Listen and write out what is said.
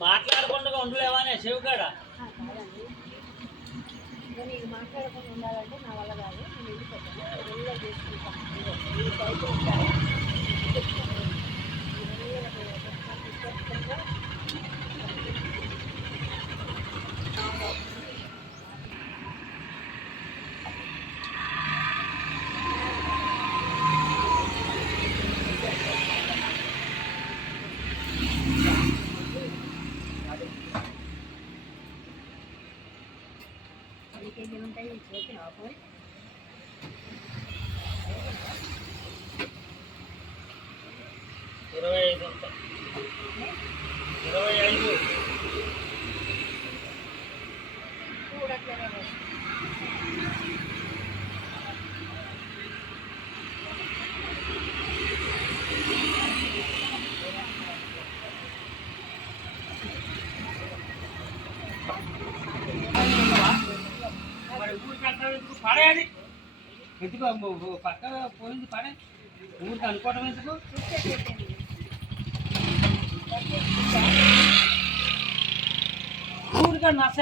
మాట్లాడకుండా ఉండలేవానే చెవికాడ నేను మాట్లాడకుండా ఉండాలంటే నా వల్ల కాదు. నేను వెళ్ళిపోతాను, వెళ్ళి చేసుకుంటాను. కేజీలు ఉంటాయి చేతి ఆపోయి 25 ఉంటాయి. 25 చూడట్లేదు. మరి ఊరికి ఎందుకు పడేది ఎందుకు పక్క పోయింది పడే ఊరికి అనుకోవడం ఎందుకు ఊరికా నచ్చ